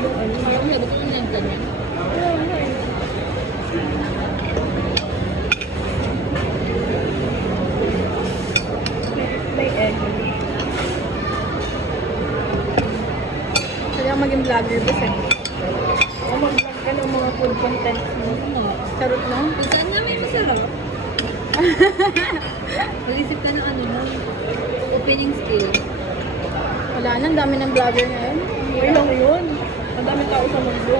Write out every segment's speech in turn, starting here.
yung ano. Parang sabi ko yung nenta niya. Kaya nga eh. May egg. Kaya maging vlogger ba siya? O mag-vlog ka ng mga food contents mo. Oo. Charot no? Kung saan na may masarap. Mag-isip ka ng ano mo. Opening skill. Wala na, ang dami ng vlogger ngayon. Okay lang yun. Ang daming tao sa mundo.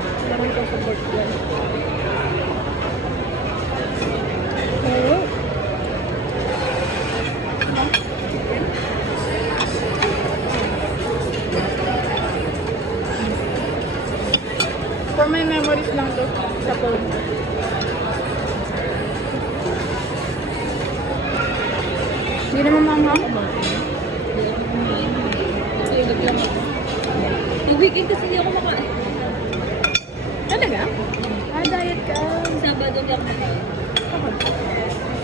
Ang daming tao support yan. Oo. For my memories lang to sa phone. Hindi naman manghang. Tulog lang ako. Yung weekend kasi hindi ako makain. Talaga? Ah, diet ka. Sabado lang ako.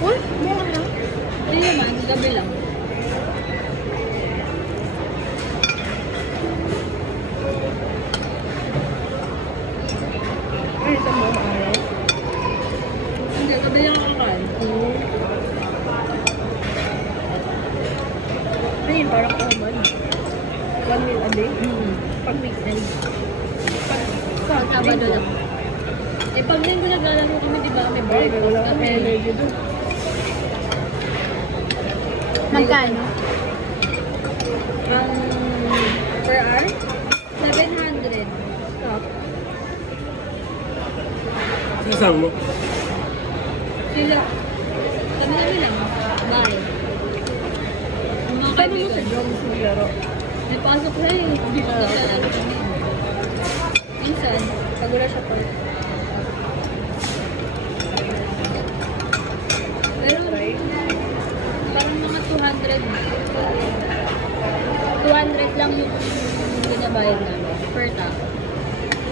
Uy, meron lang. Hindi naman, gabi lang. Ay, isang buong araw. Hindi, gabi lang ako kain. Ano yun, parang common. 1 meal a day. Pag weekend. Pag Sabado lang. Eh, pag linggo naglalaro kami, di ba? May Ay, break. wala kami Kami. energy doon. Magkano? Ang per hour? 700. Stop. Sasama mo. Sila. Kami lang. Bye. Ang mga Sabi mo sa kaibigan. Jones maglaro. May pasok na eh. Hindi ko naglalaro kami. Minsan, pag wala siya pa. Pero, parang mga 200. 200 lang yung binabayad namin per tao.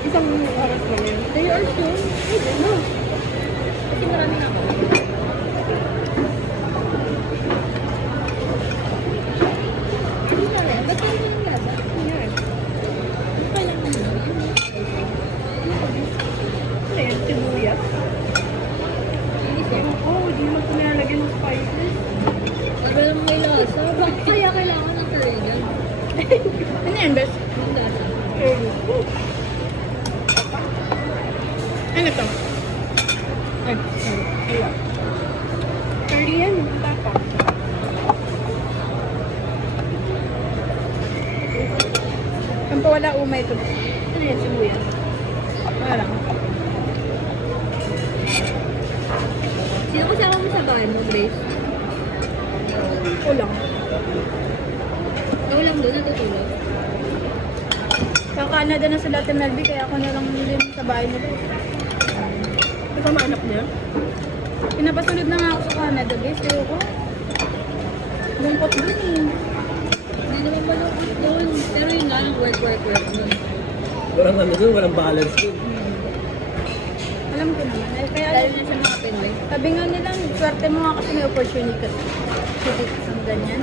Isang oras lang yun. They are soon. I don't know. Kasi marami na ako. Hindi na rin. Ba't hindi yung lasa? Yan. Kailan mo na? Ano yan? Sibuyas? Inisip. Oh, di mo ito nilalagyan ng spices. Para lang may lasa. Bakit kaya kailangan ng Korean? Ano yan, best? Yung lasa. Ano to? Ay, wala. Curry yan, tapa. Kung pa wala umay ito. Ano yan, sibuyas? Wala lang. Sino kasama mo sa bahay mo, Grace? Ulang. Ikaw lang doon natutulog. Sa Canada na sila Melby, kaya ako na lang din sa bahay nila. Kasama anak niya? Pinapasunod na nga ako sa Canada, guys. Pero ko, lungkot dun eh. Hindi naman malungkot doon. Pero yun nga, work nun. Walang ano doon, walang balance doon. Alam ko naman. Eh, kaya Dahil na siya mga penway. sabi nga nila, swerte mo nga kasi may opportunity ka. Kasi sa ganyan.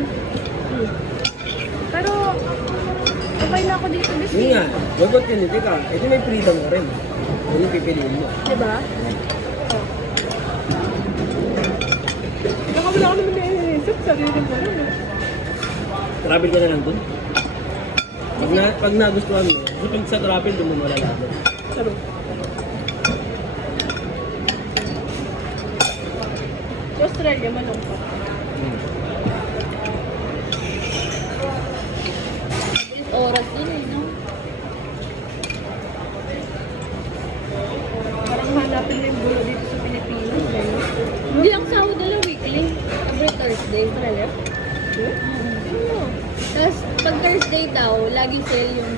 Pero, okay na ako dito, guys. Yun nga, may opportunity ka. Ito may freedom ka rin. Ano yung pipiliin mo? Diba? Baka wala ka naman naiisip, sarili mo rin. Travel ka na lang doon. Pag nagustuhan mo, pag sa travel, doon mo malalaman. Sarap. Sa Australia, malungkot. Yung oras dun eh, no? Parang hanapin mo yung gulo dito sa Pilipinas. Ngayon. Hindi ang sahod nila weekly. Every Thursday. Australia? Tapos, pag Thursday daw, laging sale yung